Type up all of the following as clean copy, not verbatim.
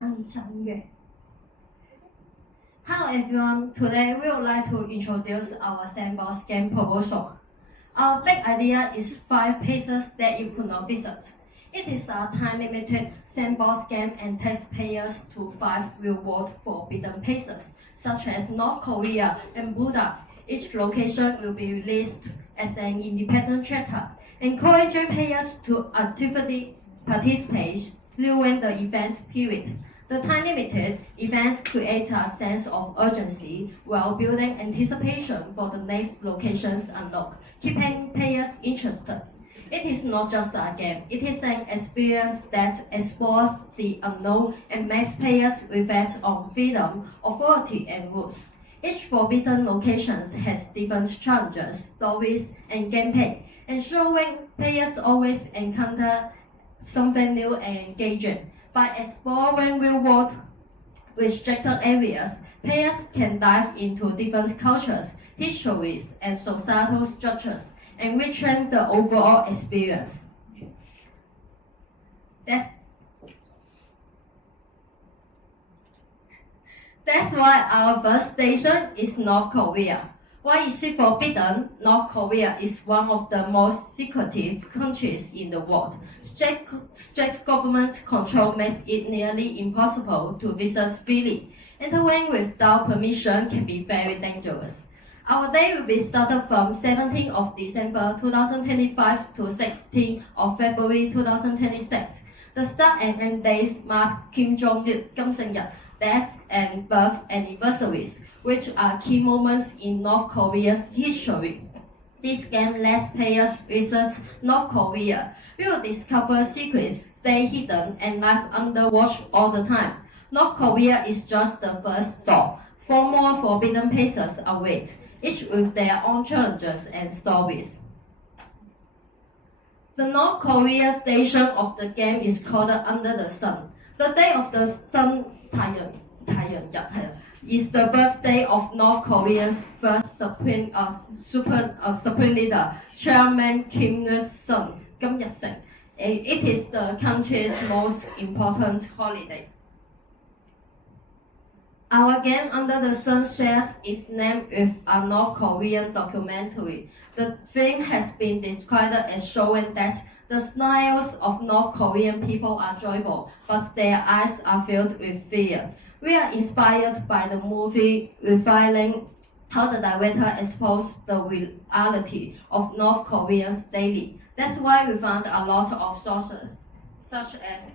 I'm Zhang Yue. Hello everyone, today we would like to introduce our sandbox game proposal. Our big idea is 5 places that you could not visit. It is a time-limited sandbox game and takes players to 5 real-world forbidden places, such as North Korea and Buddha. Each location will be released as an independent chapter, encouraging players to actively participate during the event period. The time-limited events create a sense of urgency while building anticipation for the next locations unlocked, keeping players interested. It is not just a game, it is an experience that explores the unknown and makes players reflect on freedom, authority, and rules. Each forbidden location has different challenges, stories, and gameplay, ensuring players always encounter something new and engaging. By exploring real-world restricted areas, players can dive into different cultures, histories, and societal structures, enriching the overall experience. That's why our first station is North Korea. Why is it forbidden? North Korea is one of the most secretive countries in the world. Strict government control makes it nearly impossible to visit freely. Entering without permission can be very dangerous. Our day will be started from 17th of December 2025 to 16th of February 2026. The start and end days mark Kim Jong-il, Kim Jong-il death and birth anniversaries, which are key moments in North Korea's history. This game lets players visit North Korea. We will discover secrets, stay hidden, and live under watch all the time. North Korea is just the first stop. 4 more forbidden places await, each with their own challenges and stories. The North Korea station of the game is called Under the Sun. The day of the sun is the birthday of North Korea's first supreme leader, Chairman Kim Il-sung. It is the country's most important holiday. Our game Under the Sun shares its name with a North Korean documentary. The film has been described as showing that the smiles of North Korean people are joyful, but their eyes are filled with fear. We are inspired by the movie, revealing how the director exposed the reality of North Koreans daily. That's why we found a lot of sources, such as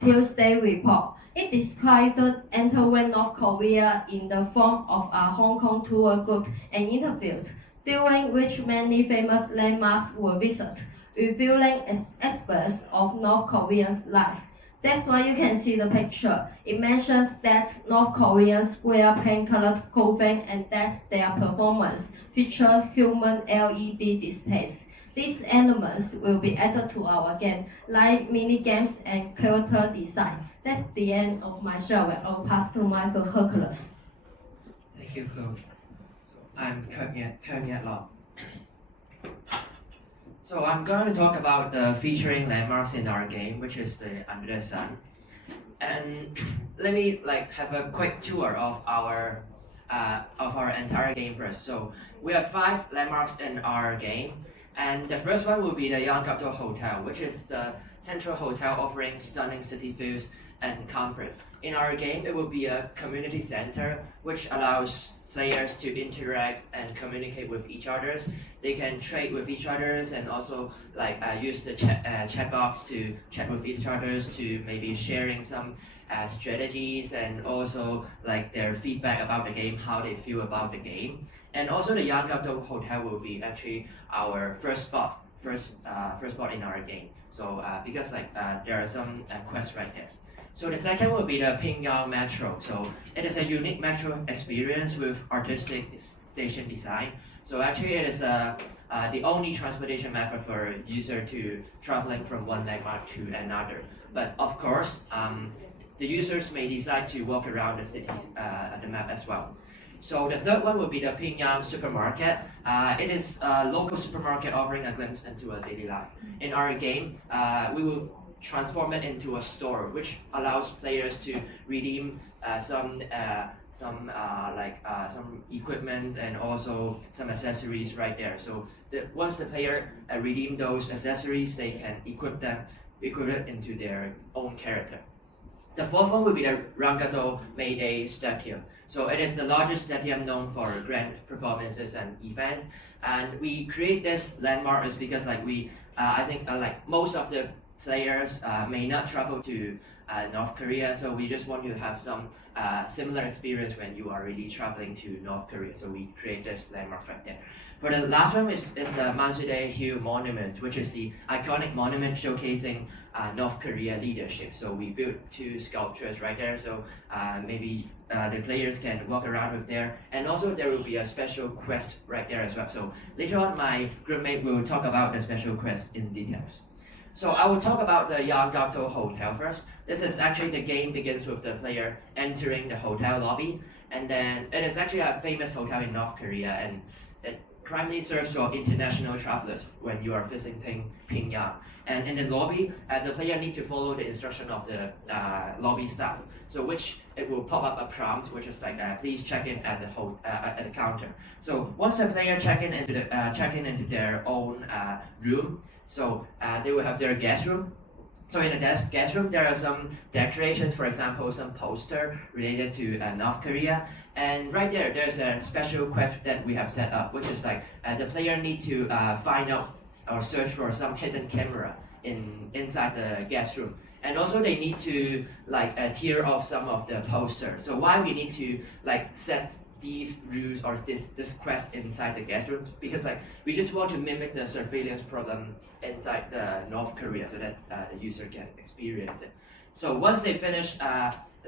Tuesday Report. It described entering North Korea in the form of a Hong Kong tour group and interviewed, during which many famous landmarks were visited, revealing aspects of North Koreans' life. That's why you can see the picture. It mentions that North Koreans wear plain-colored clothing and that their performance features human LED displays. These elements will be added to our game, like mini-games and character design. That's the end of my sharing. I'll pass to Michael Hercules. Thank you, Chloe. I'm Kurt Yat Law. So I'm going to talk about the featuring landmarks in our game, which is the Under the Sun. And let me have a quick tour of our entire game first. So we have 5 landmarks in our game, and the first one will be the Yanggakdo Hotel, which is the central hotel offering stunning city views and comfort. In our game, it will be a community center which allows players to interact and communicate with each others. They can trade with each others and also use the chat box to chat with each others, to maybe sharing some strategies and also their feedback about the game, how they feel about the game. And also the Yanggakdo Hotel will be actually our first spot in our game. So because there are some quests right there. So the second will be the Pingyang Metro. So it is a unique metro experience with artistic station design. So actually it is the only transportation method for user to traveling from one landmark to another. But of course, the users may decide to walk around the cities, the map as well. So the third one will be the Pingyang Supermarket. It is a local supermarket offering a glimpse into a daily life. In our game, we will transform it into a store, which allows players to redeem some equipment and also some accessories right there. So once the player redeem those accessories, they can equip it into their own character. The fourth one will be the Rangado May Day Stadium. So it is the largest stadium known for grand performances and events. And we create this landmark is because I think most of the players may not travel to North Korea, so we just want to have some similar experience when you are really traveling to North Korea. So we create this landmark right there. For the last one is the Mansudae Hill Monument, which is the iconic monument showcasing North Korea leadership. So we built 2 sculptures right there, so maybe the players can walk around with there. And also there will be a special quest right there as well. So later on, my groupmate will talk about the special quest in details. So I will talk about the Yanggato Hotel first. This is actually the game begins with the player entering the hotel lobby, and then it is actually a famous hotel in North Korea, and it primarily serves for international travelers when you are visiting Pyongyang. And in the lobby, the player needs to follow the instruction of the lobby staff. So which it will pop up a prompt, which is please check in at the counter. So once the player check in into their own room, so they will have their guest room. So in the guest room, there are some decorations, for example, some poster related to North Korea. And right there, there's a special quest that we have set up, which is the player need to find out or search for some hidden camera inside the guest room. And also they need to tear off some of the posters. So why we need to set these rules or this quest inside the guest room, because we just want to mimic the surveillance problem inside the North Korea so that the user can experience it. So once they finish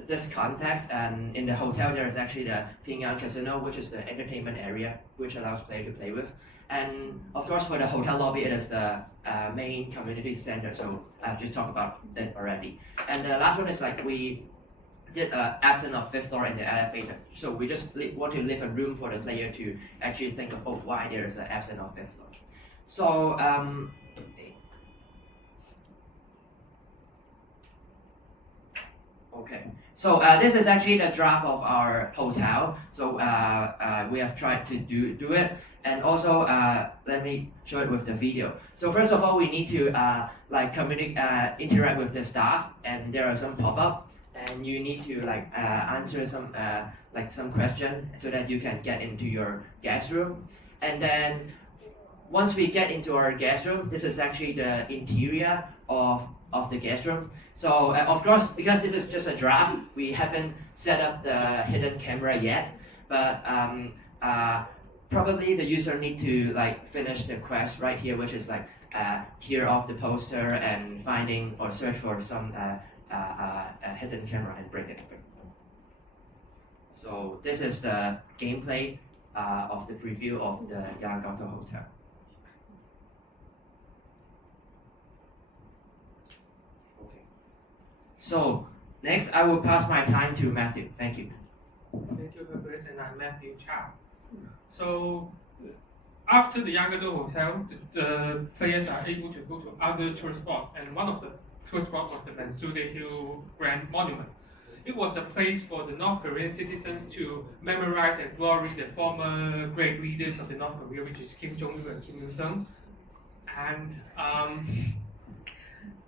this context, and in the hotel there is actually the Pyongyang Casino, which is the entertainment area which allows players to play with. And of course for the hotel lobby, it is the main community center, so I've just talked about it already. And the last one is we did absence of 5th floor in the elevator. So we just want to leave a room for the player to actually think of why there is an absence of 5th floor. So okay. So this is actually the draft of our hotel. So we have tried to do it, and also let me show it with the video. So first of all, we need to communicate, interact with the staff, and there are some pop-up. And you need to answer some question so that you can get into your guest room. And then once we get into our guest room, this is actually the interior of the guest room. So of course, because this is just a draft, we haven't set up the hidden camera yet. But probably the user need to finish the quest right here, which is tear off the poster and finding or search for some a hidden camera and bring it. So this is the gameplay of the preview of the Yanggato Hotel. Okay. So next, I will pass my time to Matthew. Thank you. Thank you, Hercules, and I'm Matthew Chow. So after the Yanggato Hotel, the players are able to go to other tourist spots, and one of the tourist spots was the Mansudae Hill Grand Monument. It was a place for the North Korean citizens to memorize and glory the former great leaders of the North Korea, which is Kim Jong-il and Kim Il-sung. And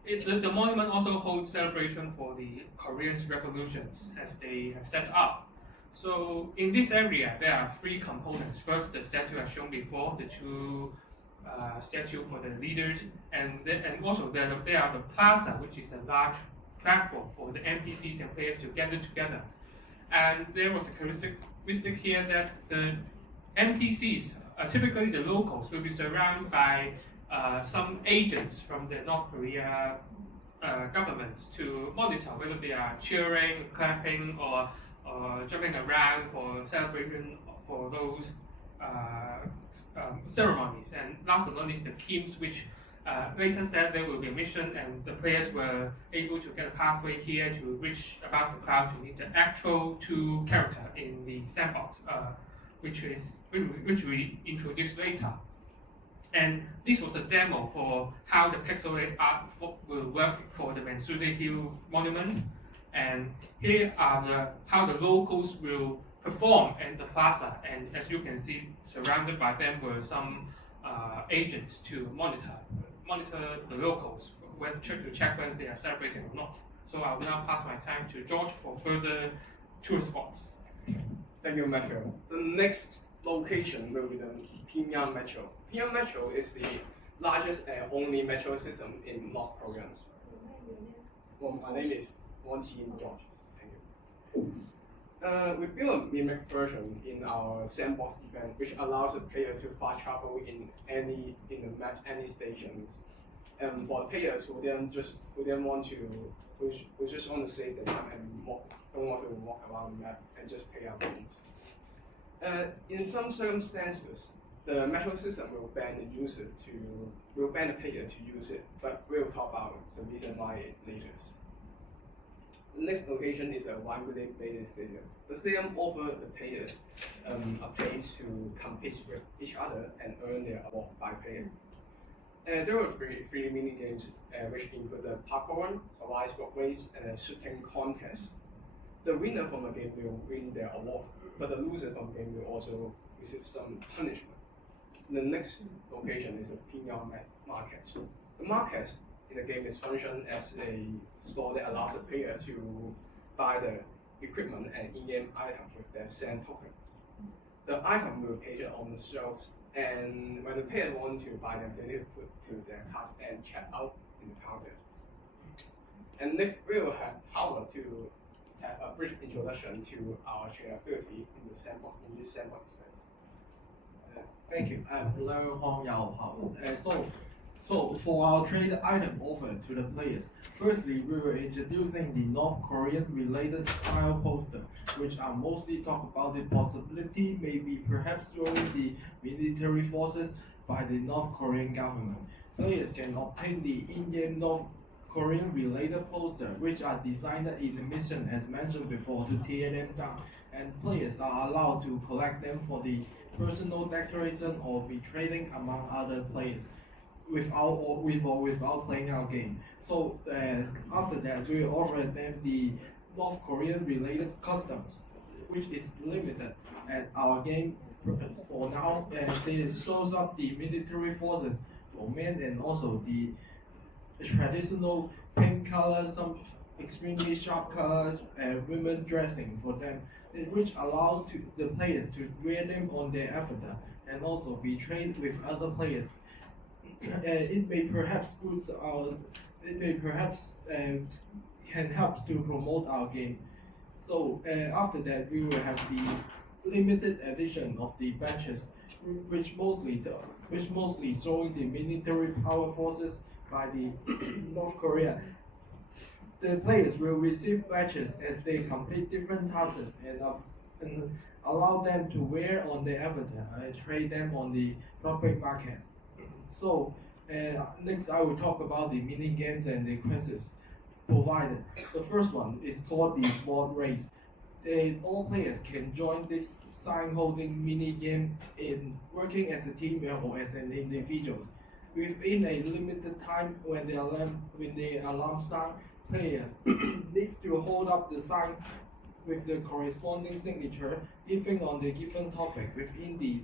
the monument also holds celebration for the Korean revolutions as they have set up. So in this area, there are 3 components. First, the statue as shown before, the 2 statue for the leaders, and also there are the plaza, which is a large platform for the NPCs and players to gather together. And there was a characteristic here that the NPCs, typically the locals, will be surrounded by some agents from the North Korea government to monitor whether they are cheering, clapping, or jumping around for celebration for those ceremonies. And last but not least, the teams, which later said there will be a mission, and the players were able to get a pathway here to reach above the cloud to meet the actual 2 character in the sandbox, which we introduce later. And this was a demo for how the pixelated art will work for the Mansudae Hill Monument. And here are how the locals will perform in the plaza. And as you can see, surrounded by them were some agents to monitor the locals to check whether they are celebrating or not. So I will now pass my time to George for further tourist spots. Thank you, Matthew. The next location will be the Pyongyang Metro. Pyongyang Metro is the largest and only metro system in North Korea. Well, my name is Won Chi George. Thank you. We built a mimic version in our sandbox event, which allows the player to fast travel in any stations. And for players who just want to save the time and don't want to walk around the map and just pay our rooms. In some circumstances, the metro system will ban the player to use it, but we'll talk about the reason why later. The next location is a Wembley Bay Stadium. The stadium offers the players a place to compete with each other and earn their award by playing. There were three mini games which include the parkour, a ice block race, and a shooting contest. The winner from a game will win their award, but the loser from the game will also receive some punishment. The next location is the Pyongyang Market. The market in the game is function as a store that allows the player to buy the equipment and in-game items with their sand token. The item will be painted on the shelves, and when the player wants to buy them, they need to put to their cart and check out in the counter. And next, we will have Howard to have a brief introduction to our trainability in this sandbox experience. Thank you. Hello, Hong Yao Hao. So for our trade item offered to the players, firstly, we were introducing the North Korean related style poster, which are mostly talk about the possibility maybe perhaps joining the military forces by the North Korean government. Players can obtain the in-game North Korean related poster, which are designed in the mission as mentioned before to tear them down, and players are allowed to collect them for the personal decoration or be trading among other players without playing our game. So after that, we offer them the North Korean related customs, which is limited at our game for now, and it shows up the military forces for men and also the traditional pink colors, some extremely sharp colors, and women dressing for them, which allow the players to wear them on their avatar and also be traded with other players. It may perhaps can help to promote our game. So after that, we will have the limited edition of the badges, which mostly showing the military power forces by the North Korea. The players will receive badges as they complete different tasks and allow them to wear on their avatar and trade them on the public market. So next I will talk about the mini games and the quizzes provided. The first one is called the board race. All players can join this sign holding mini game in working as a team or as an individuals. Within a limited time, when the alarm sound, player needs to hold up the signs with the corresponding signature, given on the given topic within the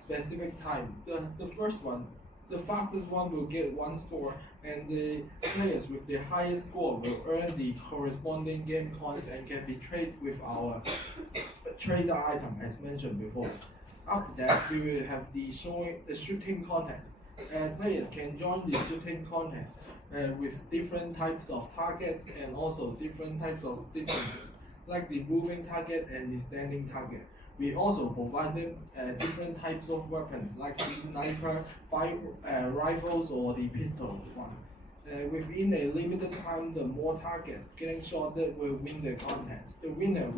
specific time. The first one, the fastest one will get 1 score, and the players with the highest score will earn the corresponding game coins and can be traded with our trader item as mentioned before. After that, we will have the shooting contest. Players can join the shooting contest with different types of targets and also different types of distances, like the moving target and the standing target. We also provide them different types of weapons, like the sniper, rifles, or the pistol one. Within a limited time, the more target getting shot that will win the contest. The winner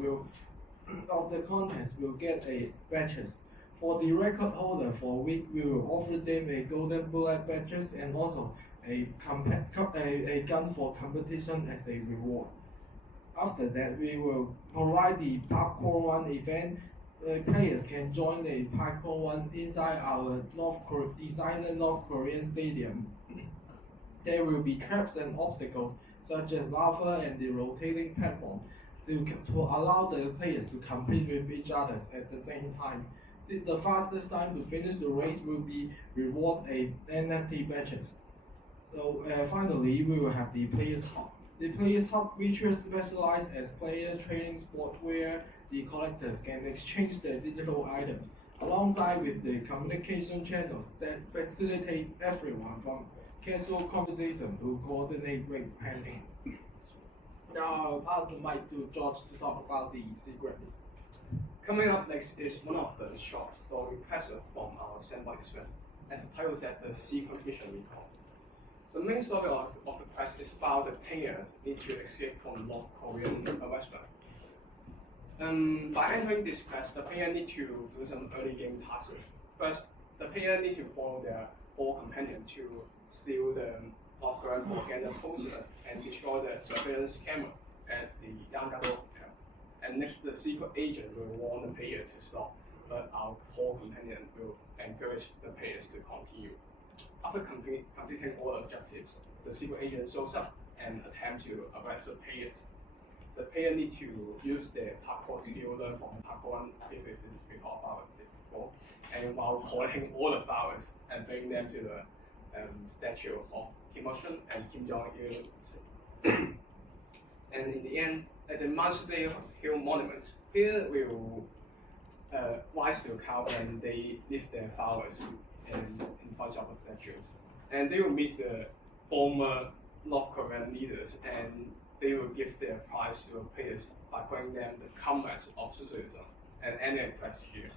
of the contest will get a badges. For the record holder for week, we will offer them a golden bullet badges and also a gun for competition as a reward. After that, we will provide the Parkour One event. players can join a parkour one inside our designer North Korean stadium. There will be traps and obstacles such as lava and the rotating platform to allow the players to compete with each other at the same time. The fastest time to finish the race will be reward a NFT badges. So finally, we will have the Players Hub. The Players Hub features specialized as player training sport where the collectors can exchange their digital items alongside with the communication channels that facilitate everyone from casual conversation to coordinate rate planning. Now I'll pass the mic to George to talk about the secret list. Coming up next is one of the short story quests from our sandbox event. As the title said, the secret mission recall. The main story of the quest is about the players need to escape from North Korean Westbank. By entering this quest, the player need to do some early game tasks. First, the player need to follow their hall companion to steal the North Korean propaganda posters and destroy the surveillance camera at the Yangado Hotel. And next, the secret agent will warn the player to stop, but our hall companion will encourage the players to continue. After completing all objectives, the secret agent shows up and attempts to arrest the players. The player need to use their parkour skill learned from parkour 1 previously we talked about it before, and while collecting all the flowers and bring them to the statue of Kim Il-sung and Kim Jong-il. And in the end, at the Mansfield Hill Monument, players will rise to the crowd and they leave their flowers in front of the statues. And they will meet the former North Korean leaders and they will give their prize to the players by calling them the comrades of socialism and ending the quest here.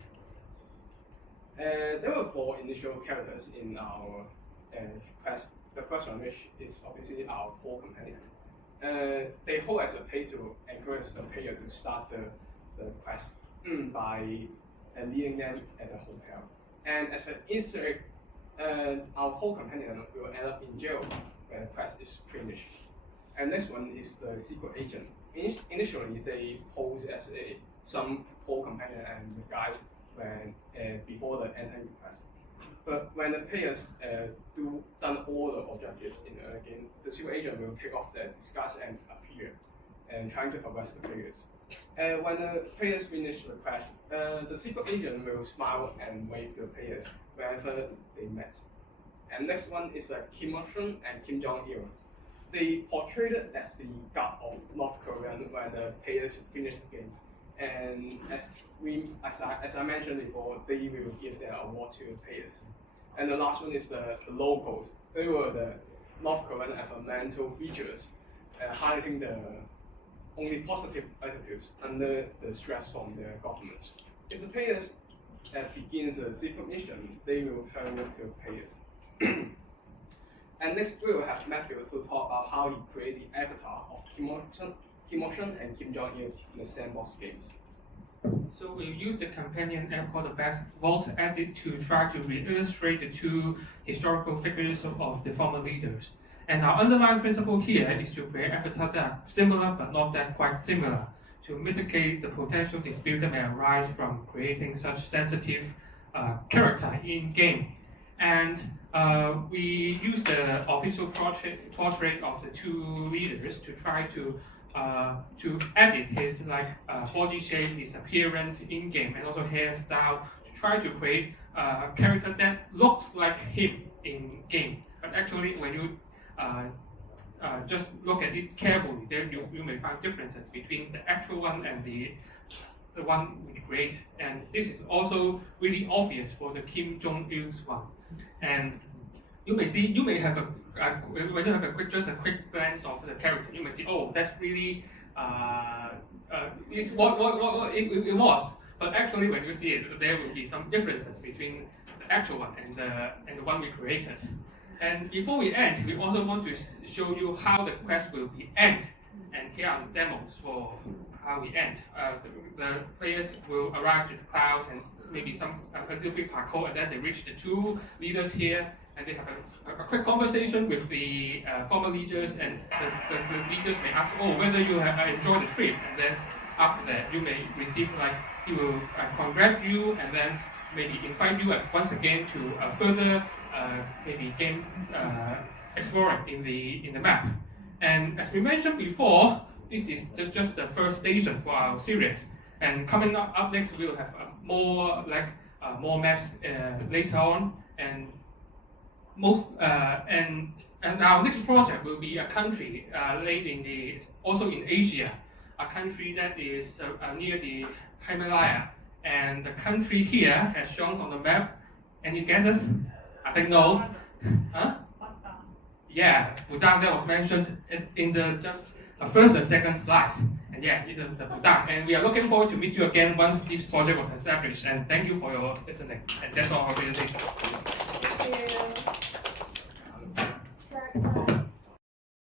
There were 4 initial characters in our quest. The first one, which is obviously our 4 companion. They hold as a play to encourage the player to start the quest by leading them at the hotel. And as an Easter egg, our whole companion will end up in jail when the quest is finished. And next one is the secret agent. Initially, they pose as some whole companion and the guide when before the entering the quest. But when the players done all the objectives in the game, the secret agent will take off their disguise and appear, and trying to arrest the players. And when the players finish the quest, the secret agent will smile and wave to the players wherever they met. And next one is Kim Il-sung and Kim Jong-il. They portrayed it as the god of North Korea when the players finish the game. And as I mentioned before, they will give their award to the players. And the last one is the locals. They were the North Korean environmental features, highlighting the only positive attitudes under the stress from the government. If the players begins a secret mission, they will turn it to the players. And next we will have Matthew to talk about how he created the avatar of Kim Il-sung and Kim Jong-il in the sandbox games. So we use the companion app called the Vox Edit to try to re-illustrate the 2 historical figures of the former leaders. And our underlying principle here is to create avatars that are similar but not that quite similar to mitigate the potential dispute that may arise from creating such sensitive character in game. And we use the official portrait of the 2 leaders to try to edit his body shape, his appearance in game, and also hairstyle to try to create a character that looks like him in game. But actually, when you just look at it carefully, then you may find differences between the actual one and the one we create. And this is also really obvious for the Kim Jong-il's one. And you may have when you have a quick glance of the character, you may see, oh, that's really it's what it was. But actually, when you see it, there will be some differences between the actual one and the one we created. And before we end, we also want to show you how the quest will be end. And here are the demos for how we end. The players will arrive to the clouds and maybe a little bit parkour, and then they reach the 2 leaders here, and they have a quick conversation with the former leaders, and the leaders may ask, oh, whether you have enjoyed the trip, and then after that you may receive he will congratulate you and then maybe invite you once again to further maybe game exploring in the map. And as we mentioned before, this is just the first station for our series. And coming up next, we'll have more maps later on, and our next project will be a country also in Asia, a country that is near the Himalaya. And the country here, as shown on the map, any guesses? I think no. Huh? Yeah, Bhutan, that was mentioned in the just first and second slides. And yeah, it is the Bhutan. And we are looking forward to meet you again once this project was established. And thank you for your listening. And that's all our presentation. Thank you.